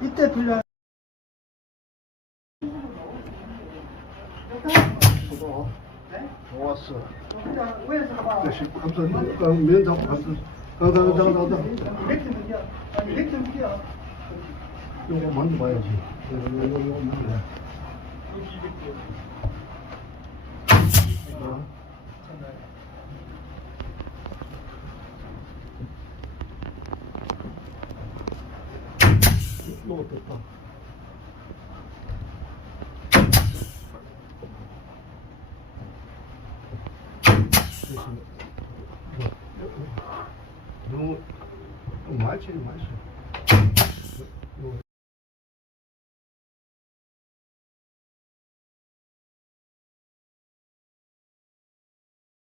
이때 분량. 좋았어. 위에서 봐봐. 감사합니다. 면 잡고 갔어. 가자. 이렇게 느껴. 아니, 이렇게 느껴. 요거 만져봐야지. 요거 만져봐. 너무 됐다. 너무 많지.